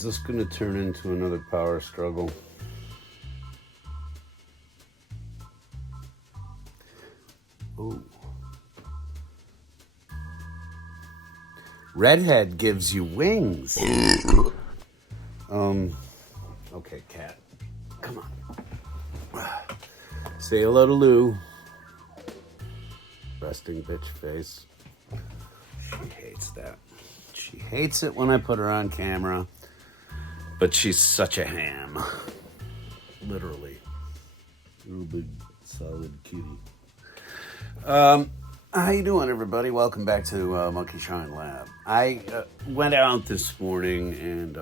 Is this going to turn into another power struggle? Ooh. Redhead gives you wings. Okay, cat. Come on. Say hello to Lou. Resting bitch face. She hates that. She hates it when I put her on camera. But she's such a ham. Literally. Real big, solid kitty. How you doing, everybody? Welcome back to Monkey Shine Lab. I went out this morning and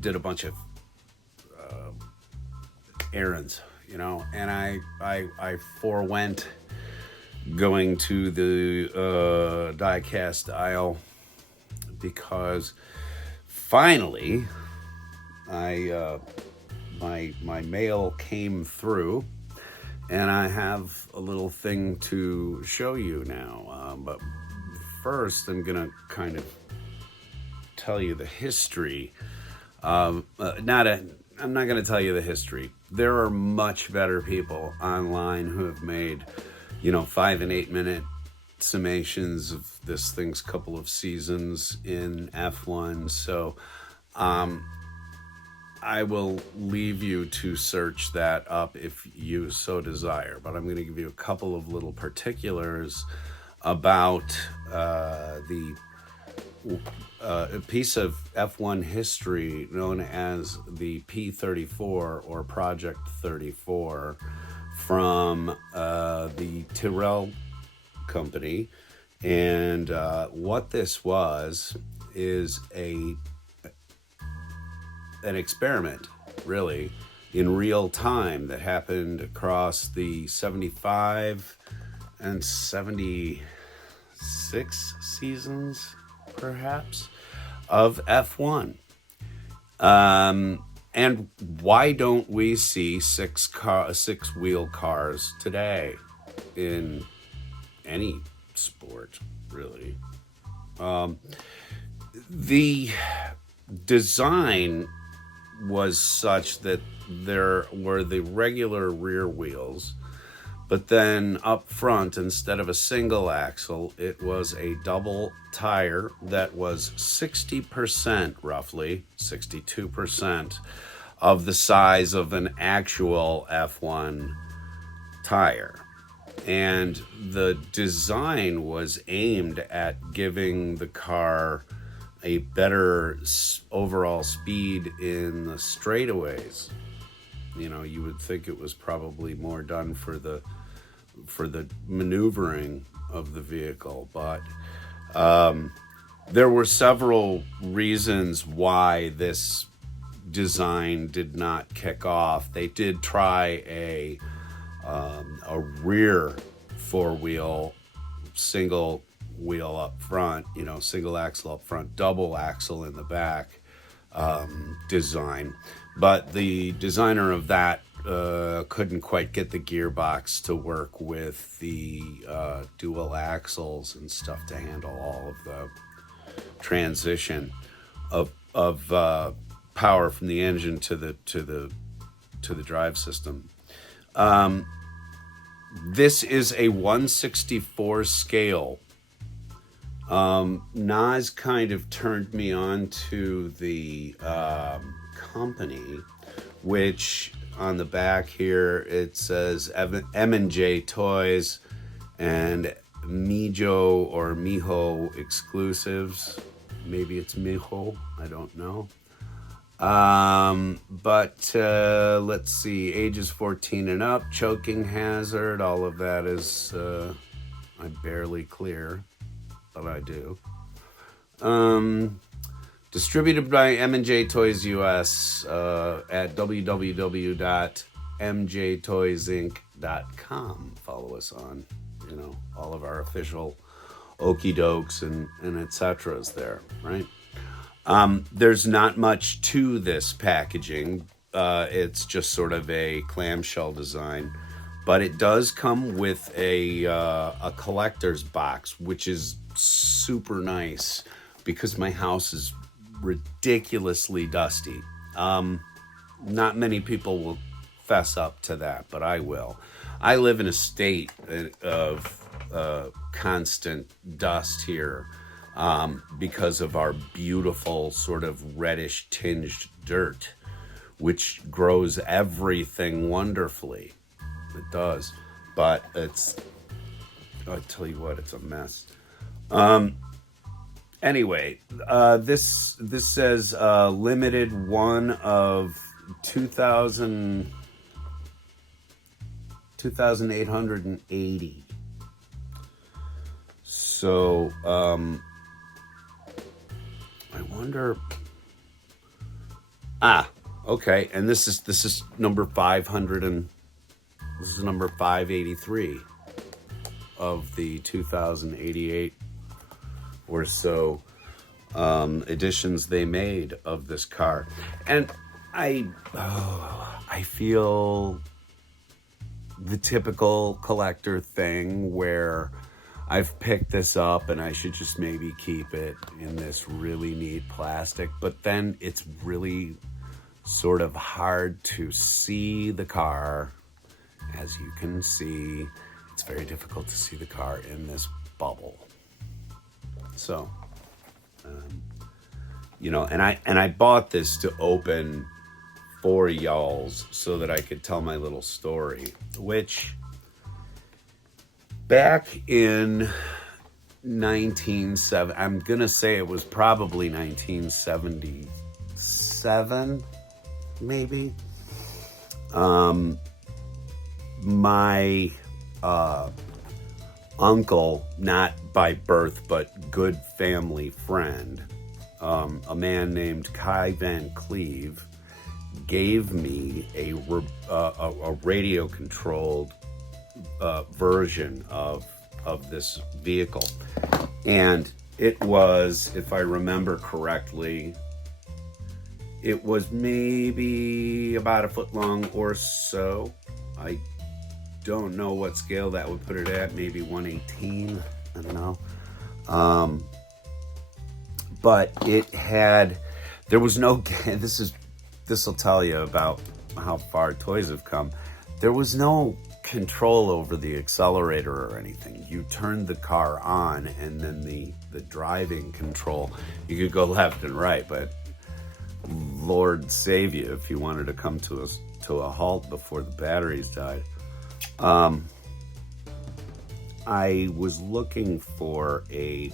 did a bunch of errands, you know, and I forewent going to the Diecast aisle because finally my mail came through. And I have a little thing to show you now. But first, I'm going to kind of tell you the history. I'm not going to tell you the history. There are much better people online who have made, 5 and 8 minute summations of this thing's couple of seasons in F1. So, I will leave you to search that up if you so desire, but I'm going to give you a couple of little particulars about the piece of F1 history known as the P34 or Project 34 from the Tyrrell company. And what this is an experiment, really, in real time that happened across the 75 and 76 seasons, perhaps, of F1. And why don't we see six-wheel cars today in any sport, really? The design was such that there were the regular rear wheels, but then up front, instead of a single axle, it was a double tire that was 60%, roughly 62% of the size of an actual F1 tire. And the design was aimed at giving the car a better overall speed in the straightaways. You would think it was probably more done for the maneuvering of the vehicle, but there were several reasons why this design did not kick off. They did try a rear four-wheel single wheel up front, single axle up front, double axle in the back design. But the designer of that couldn't quite get the gearbox to work with the dual axles and stuff to handle all of the transition of power from the engine to the drive system. This is a 1/64 scale. Nas kind of turned me on to the company, which on the back here it says M&J Toys and Mijo or Miho exclusives. Maybe it's Miho, I don't know. But let's see, ages 14 and up, choking hazard, all of that is I'm barely clear, but I do. Distributed by M&J Toys US at www.mjtoysinc.com. Follow us on, all of our official okey dokes and et ceteras there, right? There's not much to this packaging. It's just sort of a clamshell design, but it does come with a collector's box, which is super nice because my house is ridiculously dusty. Not many people will fess up to that, but I will. I live in a state of constant dust here because of our beautiful sort of reddish tinged dirt, which grows everything wonderfully. It does, but I tell you what, it's a mess. Anyway, this says limited one of 2,880. So I wonder. Okay, and this is number 500 and this is number 583 of the 2,088 or so editions they made of this car. And I feel the typical collector thing where I've picked this up and I should just maybe keep it in this really neat plastic, but then it's really sort of hard to see the car. As you can see, it's very difficult to see the car in this bubble. So, and I bought this to open for y'alls so that I could tell my little story, which back in 1970, I'm gonna say it was probably 1977, maybe. My uncle, not by birth but good family friend, a man named Kai Van Cleve, gave me a radio controlled version of this vehicle, and it was, if I remember correctly, it was maybe about a foot long or so. I don't know what scale that would put it at, maybe 1/18, I don't know. But it had, there was no, this will tell you about how far toys have come. There was no control over the accelerator or anything. You turned the car on and then the driving control, you could go left and right, but Lord save you if you wanted to come to a halt before the batteries died. I was looking for a,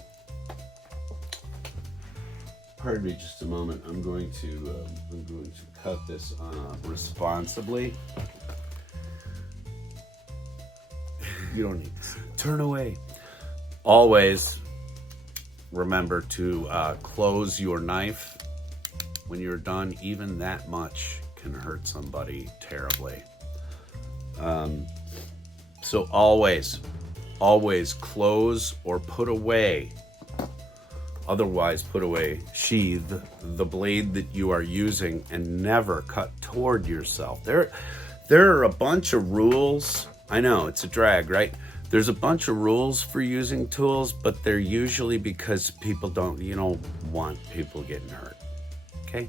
pardon me just a moment, I'm going to cut this responsibly. You don't need to turn away. Always remember to close your knife when you're done. Even that much can hurt somebody terribly. So always close or put away, otherwise put away, sheathe the blade that you are using and never cut toward yourself. There are a bunch of rules. I know it's a drag, right? There's a bunch of rules for using tools, but they're usually because people don't, want people getting hurt. Okay?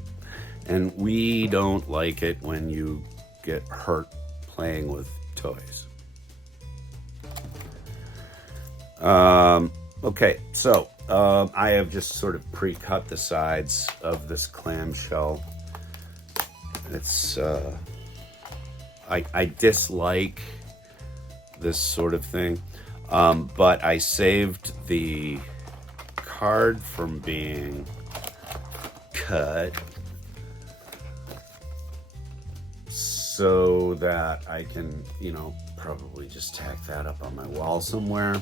And we don't like it when you get hurt playing with toys. Okay, so I have just sort of pre-cut the sides of this clamshell. It's I dislike this sort of thing, but I saved the card from being cut so that I can, probably just tack that up on my wall somewhere.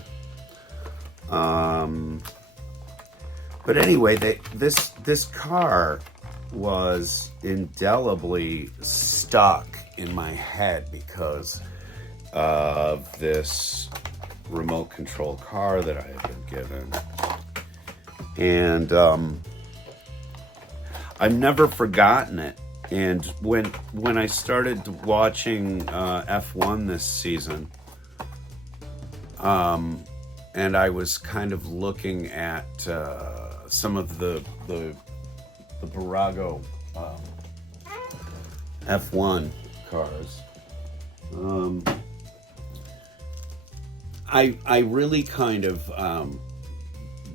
But anyway, this car was indelibly stuck in my head because of this remote control car that I had been given. And I've never forgotten it. And when I started watching F1 this season, and I was kind of looking at some of the the Barago F1 cars. I really kind of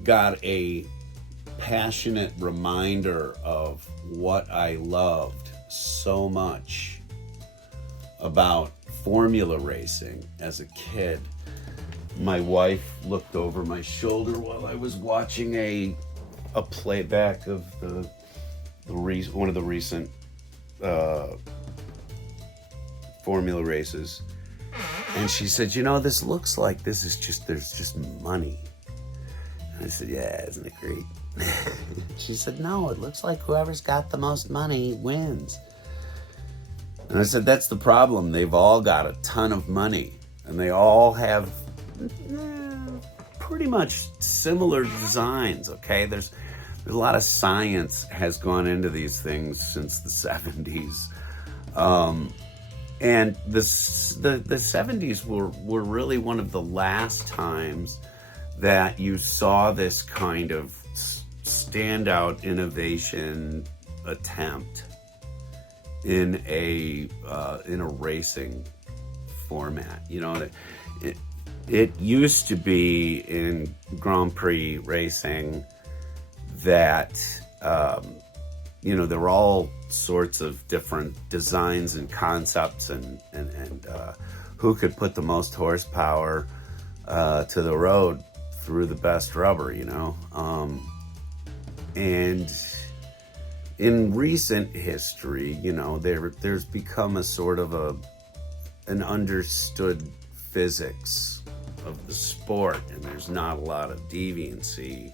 got a passionate reminder of what I loved so much about formula racing as a kid. My wife looked over my shoulder while I was watching a playback of one of the recent formula races, and she said, "You know, this looks like there's just money." And I said, "Yeah, isn't it great?" She said, "No, it looks like whoever's got the most money wins." And I said, "That's the problem. They've all got a ton of money, and they all have pretty much similar designs." Okay, there's a lot of science has gone into these things since the 70s, and the 70s were really one of the last times that you saw this kind of standout innovation attempt in a racing format. You know, it used to be in Grand Prix racing that there were all sorts of different designs and concepts and who could put the most horsepower to the road through the best rubber, and in recent history, there's become a sort of an understood physics of the sport, and there's not a lot of deviancy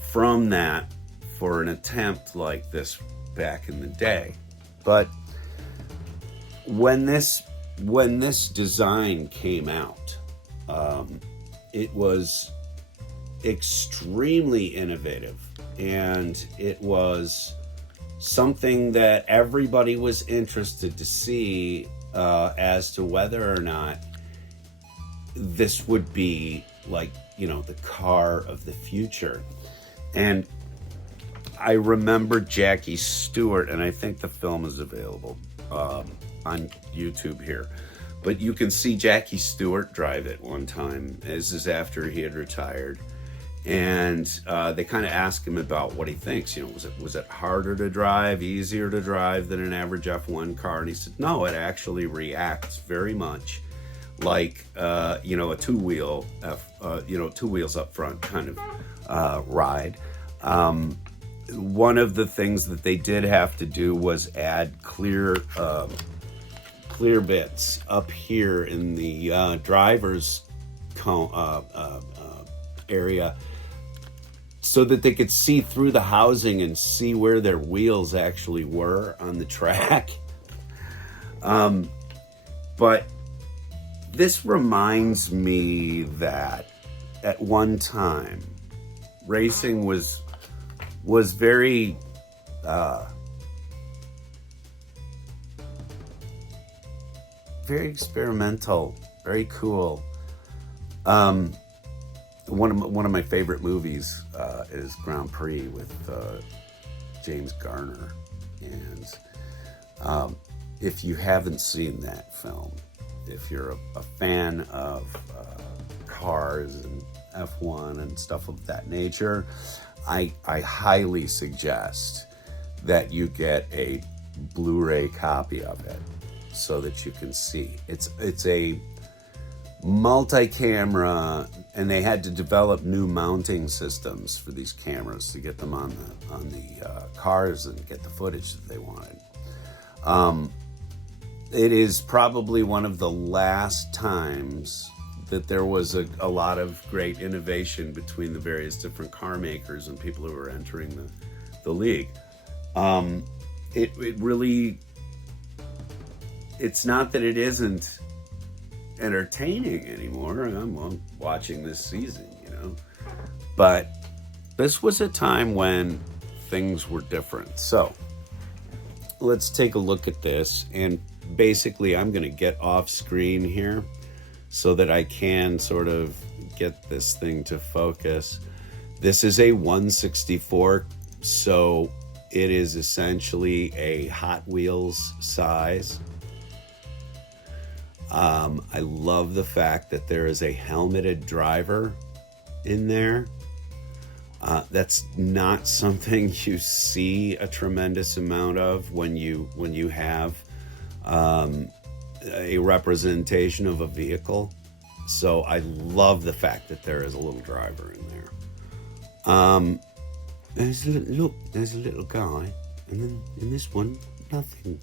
from that for an attempt like this back in the day. But when this design came out, it was extremely innovative, and it was something that everybody was interested to see as to whether or not this would be like, the car of the future. And I remember Jackie Stewart, and I think the film is available on YouTube here, but you can see Jackie Stewart drive it one time. This is after he had retired, and they kind of asked him about what he thinks. Was it harder to drive, easier to drive than an average F1 car? And he said, no, it actually reacts very much like a two-wheel two wheels up front kind of ride. One of the things that they did have to do was add clear bits up here in the driver's area, so that they could see through the housing and see where their wheels actually were on the track. But this reminds me that at one time, racing was very very experimental, very cool. One of my favorite movies is Grand Prix with James Garner, and if you haven't seen that film, if you're a fan of cars and F1 and stuff of that nature, I highly suggest that you get a Blu-ray copy of it so that you can see. It's a multi-camera, and they had to develop new mounting systems for these cameras to get them on the cars and get the footage that they wanted. It is probably one of the last times that there was a lot of great innovation between the various different car makers and people who were entering the league. It really, it's not that it isn't entertaining anymore. I'm watching this season, but this was a time when things were different. So let's take a look at this, and basically I'm going to get off screen here so that I can sort of get this thing to focus. This is a 164, so It is essentially a Hot Wheels size. I love the fact that there is a helmeted driver in there. That's not something you see a tremendous amount of when you have a representation of a vehicle. So I love the fact that there is a little driver in there. There's a little guy, and then in this one, nothing.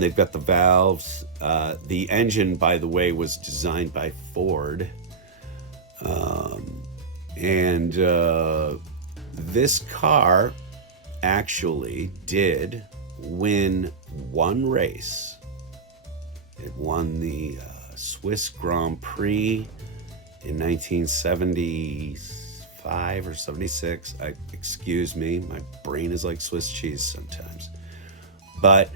They've got the valves. The engine, by the way, was designed by Ford. And this car actually did win one race. It won the Swiss Grand Prix in 1975 or 76. Excuse me, my brain is like Swiss cheese sometimes. But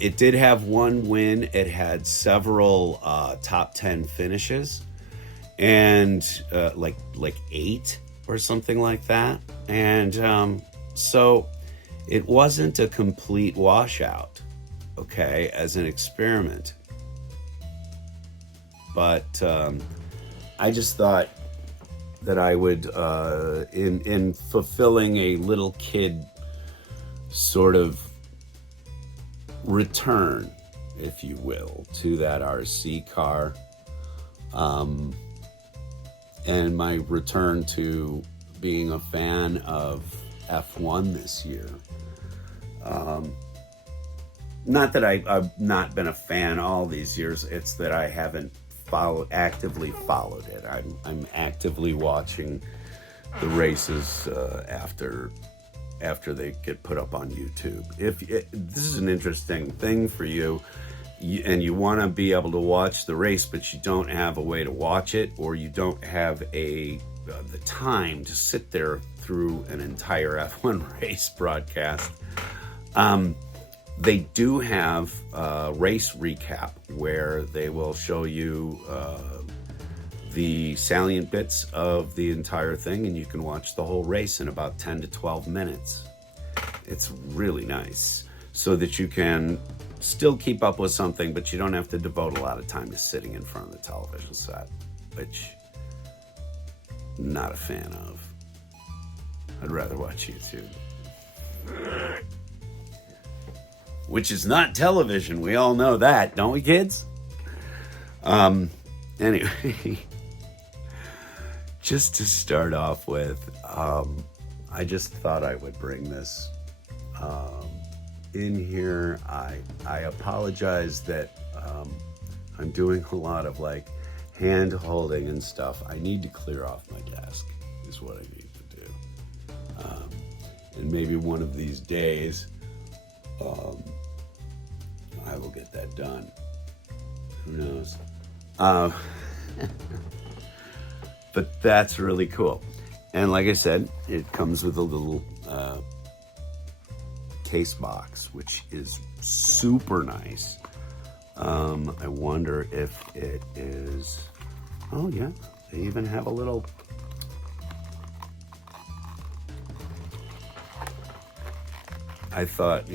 it did have one win. It had several top 10 finishes, and like 8 or something like that. And so it wasn't a complete washout, okay, as an experiment. But I just thought that I would, in fulfilling a little kid sort of return, if you will, to that RC car, and my return to being a fan of F1 this year. Not that I've not been a fan all these years, it's that I haven't actively followed it. I'm actively watching the races after they get put up on YouTube. This is an interesting thing for you, and you want to be able to watch the race, but you don't have a way to watch it, or you don't have the time to sit there through an entire F1 race broadcast. They do have a race recap where they will show you the salient bits of the entire thing, and you can watch the whole race in about 10 to 12 minutes. It's really nice, so that you can still keep up with something, but you don't have to devote a lot of time to sitting in front of the television set, which I'm not a fan of. I'd rather watch YouTube. Which is not television. We all know that, don't we, kids? Anyway, just to start off with, I just thought I would bring this in here. I apologize that I'm doing a lot of like hand holding and stuff. I need to clear off my desk is what I need to do. And maybe one of these days, I will get that done. Who knows? But that's really cool. And like I said, it comes with a little case box, which is super nice. I wonder if it is... Oh yeah, they even have a little... I thought,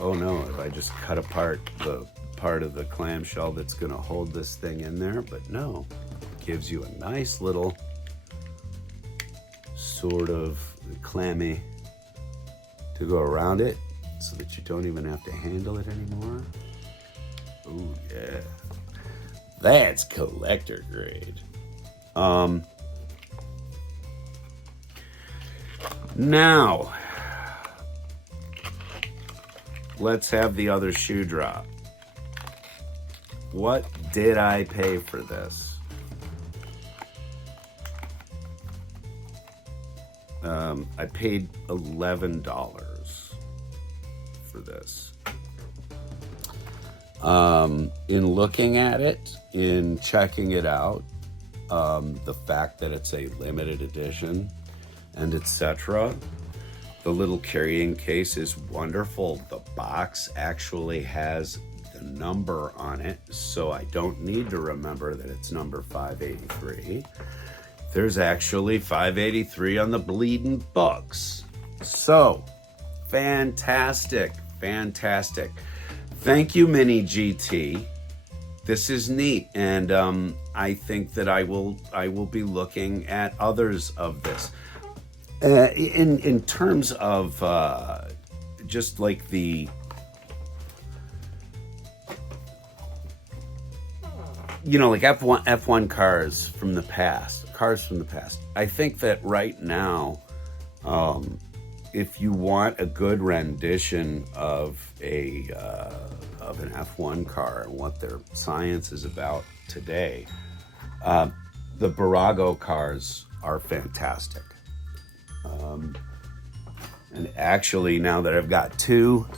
oh no, if I just cut apart the part of the clamshell that's going to hold this thing in there, but no, it gives you a nice little sort of clammy to go around it so that you don't even have to handle it anymore. Oh yeah, that's collector grade. Now let's have the other shoe drop. What did I pay for this? I paid $11 for this. In looking at it, in checking it out, the fact that it's a limited edition and etc., the little carrying case is wonderful. The box actually has the number on it, so I don't need to remember that it's number 583. There's actually 583 on the bleeding books. So, Fantastic. Thank you, MiniGT. This is neat, and I think that I will be looking at others of this. In terms of just like the, like F1 cars from the past. I think that right now, if you want a good rendition of an F1 car and what their science is about today, the Barago cars are fantastic. And actually, now that I've got two,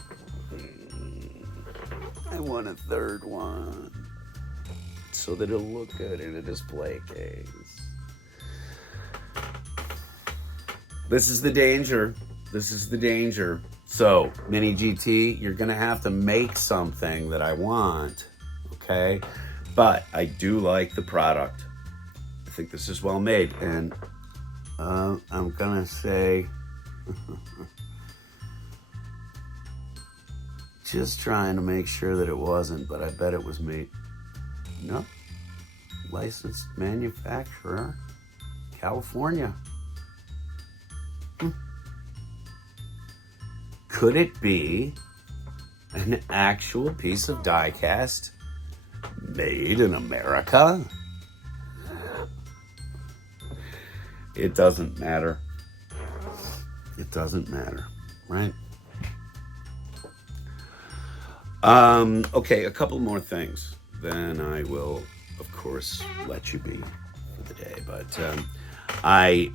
I want a third one so that it'll look good in a display case. This is the danger. So, MiniGT, you're gonna have to make something that I want, okay? But I do like the product. I think this is well made, and I'm gonna say, just trying to make sure that it wasn't, but I bet it was made. No, licensed manufacturer, California. Could it be an actual piece of diecast made in America? It doesn't matter. Right? Okay, a couple more things. Then I will, of course, let you be for the day. But I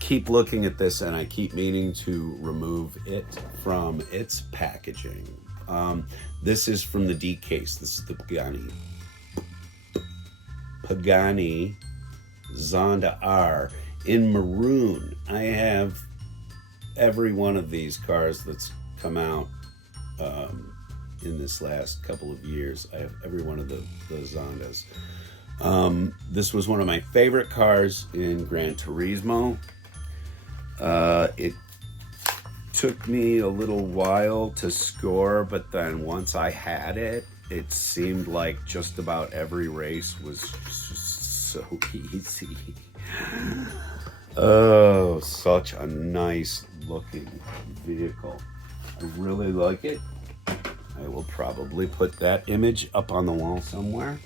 keep looking at this, and I keep meaning to remove it from its packaging. This is from the Diecast. This is the Pagani Zonda R in maroon. I have every one of these cars that's come out in this last couple of years. I have every one of the Zondas. This was one of my favorite cars in Gran Turismo. It took me a little while to score, but then once I had it, it seemed like just about every race was just so easy. Oh, such a nice looking vehicle. I really like it. I will probably put that image up on the wall somewhere.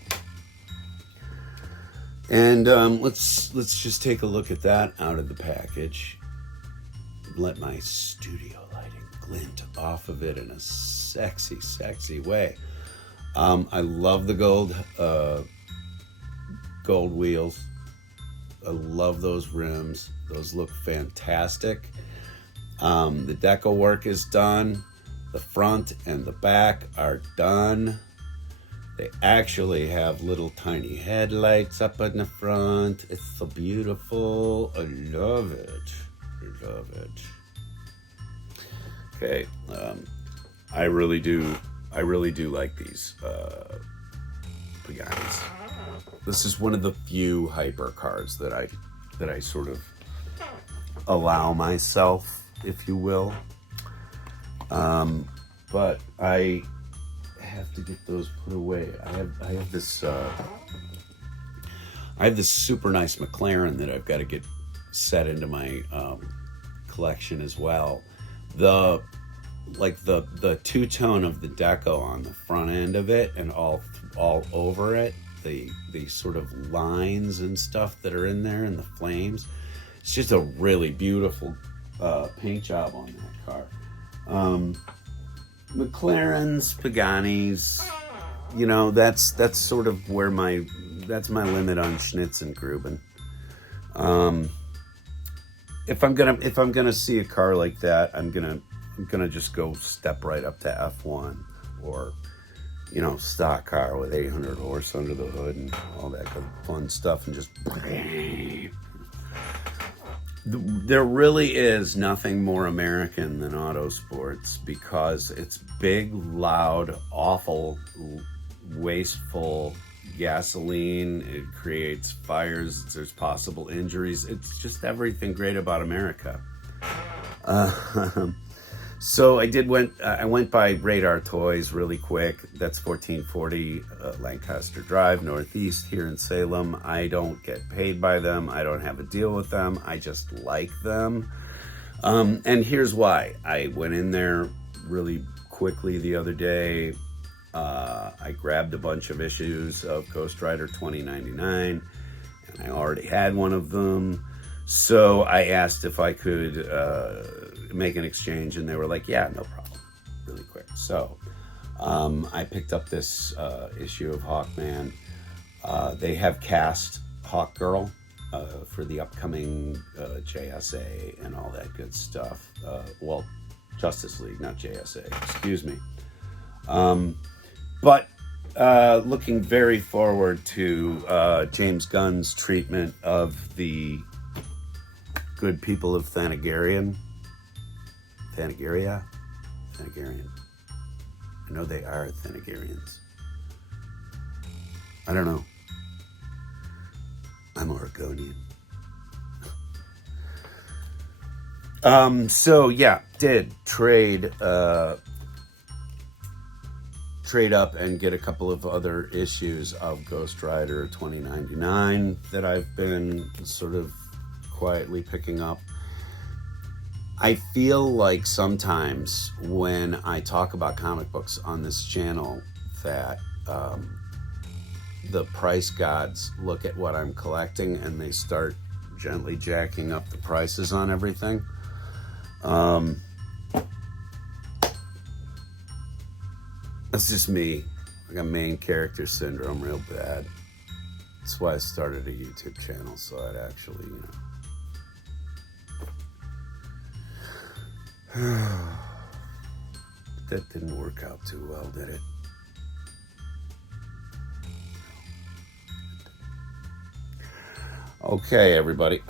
And let's just take a look at that out of the package. Let my studio lighting glint off of it in a sexy, sexy way. I love the gold wheels. I love those rims. Those look fantastic. The deco work is done. The front and the back are done. They actually have little tiny headlights up in the front. It's so beautiful. I love it. Okay, I really do like these Paganis. This is one of the few hypercars that I sort of allow myself, if you will. But I have to get those put away. I have this super nice McLaren that I've got to get set into my collection as well. The two-tone of the deco on the front end of it and all over it, the sort of lines and stuff that are in there and the flames. It's just a really beautiful paint job on that car. McLarens, Paganis, that's sort of where that's my limit on Schnitz and Gruben. If I'm gonna see a car like that, I'm gonna just go step right up to F1 or stock car with 800 horse under the hood and all that good fun stuff, and just there really is nothing more American than auto sports, because it's big, loud, awful, wasteful gasoline. It creates fires. There's possible injuries. It's just everything great about America. So I went by Radar Toys really quick. That's 1440 Lancaster Drive, Northeast here in Salem. I don't get paid by them. I don't have a deal with them. I just like them. And here's why. I went in there really quickly the other day. I grabbed a bunch of issues of Ghost Rider 2099, and I already had one of them. So I asked if I could make an exchange, and they were like, yeah, no problem, really quick. So I picked up this issue of Hawkman. They have cast Hawkgirl for the upcoming JSA and all that good stuff. Well, Justice League, not JSA, excuse me. But looking very forward to James Gunn's treatment of the good people of Thanagarian. Thanagarian. I know they are Thanagarians. I don't know. I'm Oregonian. So yeah, did trade up and get a couple of other issues of Ghost Rider 2099 that I've been sort of quietly picking up. I feel like sometimes when I talk about comic books on this channel that the price gods look at what I'm collecting and they start gently jacking up the prices on everything. That's just me. I got main character syndrome real bad. That's why I started a YouTube channel, so I'd actually, that didn't work out too well, did it? Okay, everybody.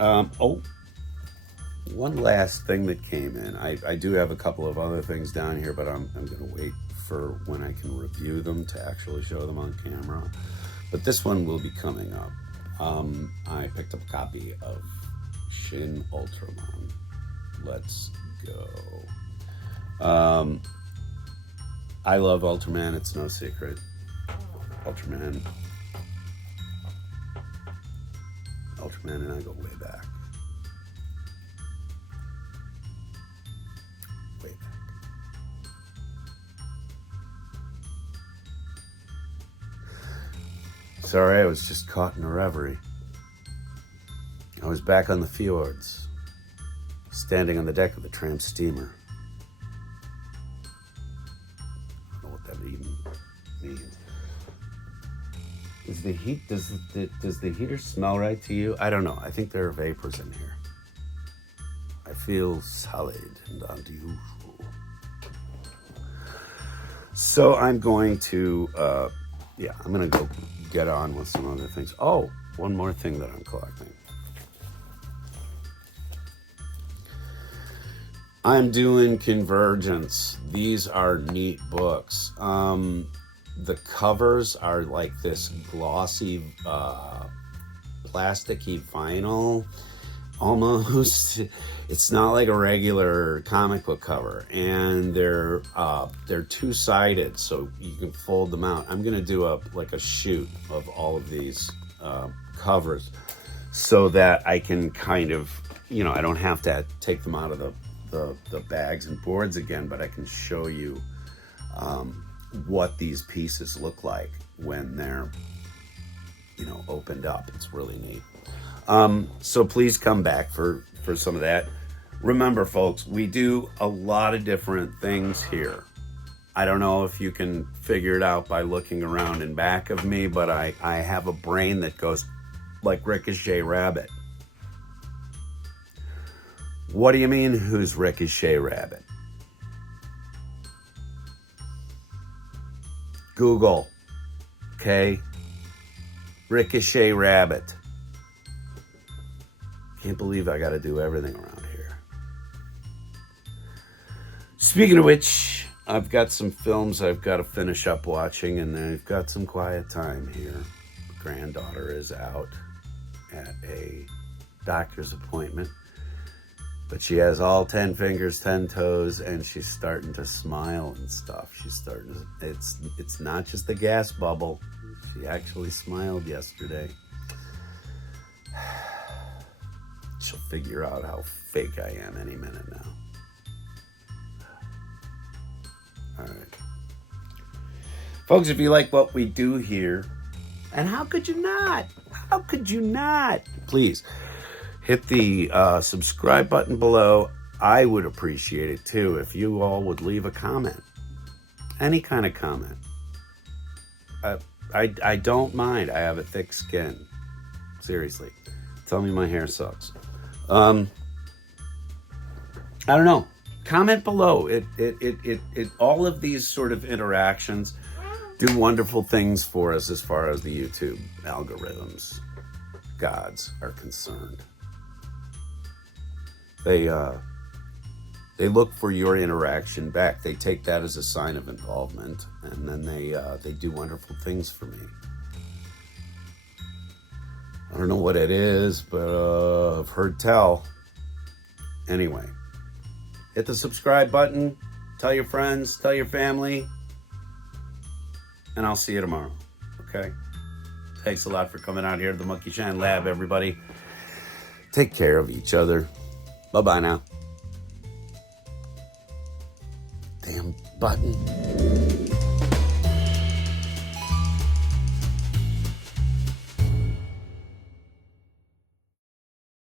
One last thing that came in. I do have a couple of other things down here, but I'm going to wait for when I can review them to actually show them on camera. But this one will be coming up. I picked up a copy of Shin Ultraman. Let's go. I love Ultraman. It's no secret. Ultraman and I go way back. Way back. Sorry, I was just caught in a reverie. I was back on the fjords, standing on the deck of the tramp steamer. I don't know what that even means. Is the heat, does the heater smell right to you? I don't know. I think there are vapors in here. I feel solid and unusual. So I'm going to, I'm going to go get on with some other things. Oh, one more thing that I'm collecting. I'm doing Convergence. These are neat books. The covers are like this glossy, plasticky vinyl, almost. It's not like a regular comic book cover, and they're two-sided, so you can fold them out. I'm gonna do a shoot of all of these covers, so that I can kind of, I don't have to take them out of the bags and boards again, but I can show you what these pieces look like when they're opened up. It's really neat. So please come back for some of that. Remember, folks, we do a lot of different things here. I don't know if you can figure it out by looking around in back of me, but I have a brain that goes like Ricochet Rabbit. What do you mean, who's Ricochet Rabbit? Google, okay? Ricochet Rabbit. Can't believe I got to do everything around here. Speaking of which, I've got some films I've got to finish up watching, and I've got some quiet time here. My granddaughter is out at a doctor's appointment. But she has all 10 fingers, 10 toes, and she's starting to smile and stuff. She's starting to, it's not just the gas bubble. She actually smiled yesterday. She'll figure out how fake I am any minute now. All right. Folks, if you like what we do here, and how could you not? How could you not? Please hit the subscribe button below. I would appreciate it too if you all would leave a comment. Any kind of comment. I don't mind. I have a thick skin. Seriously. Tell me my hair sucks. I don't know. Comment below. It all of these sort of interactions do wonderful things for us as far as the YouTube algorithms gods are concerned. They look for your interaction back. They take that as a sign of involvement, and then they do wonderful things for me. I don't know what it is, but I've heard tell. Anyway, hit the subscribe button. Tell your friends. Tell your family. And I'll see you tomorrow, okay? Thanks a lot for coming out here to the Monkey Shine Lab, everybody. Take care of each other. Bye-bye now. Damn button.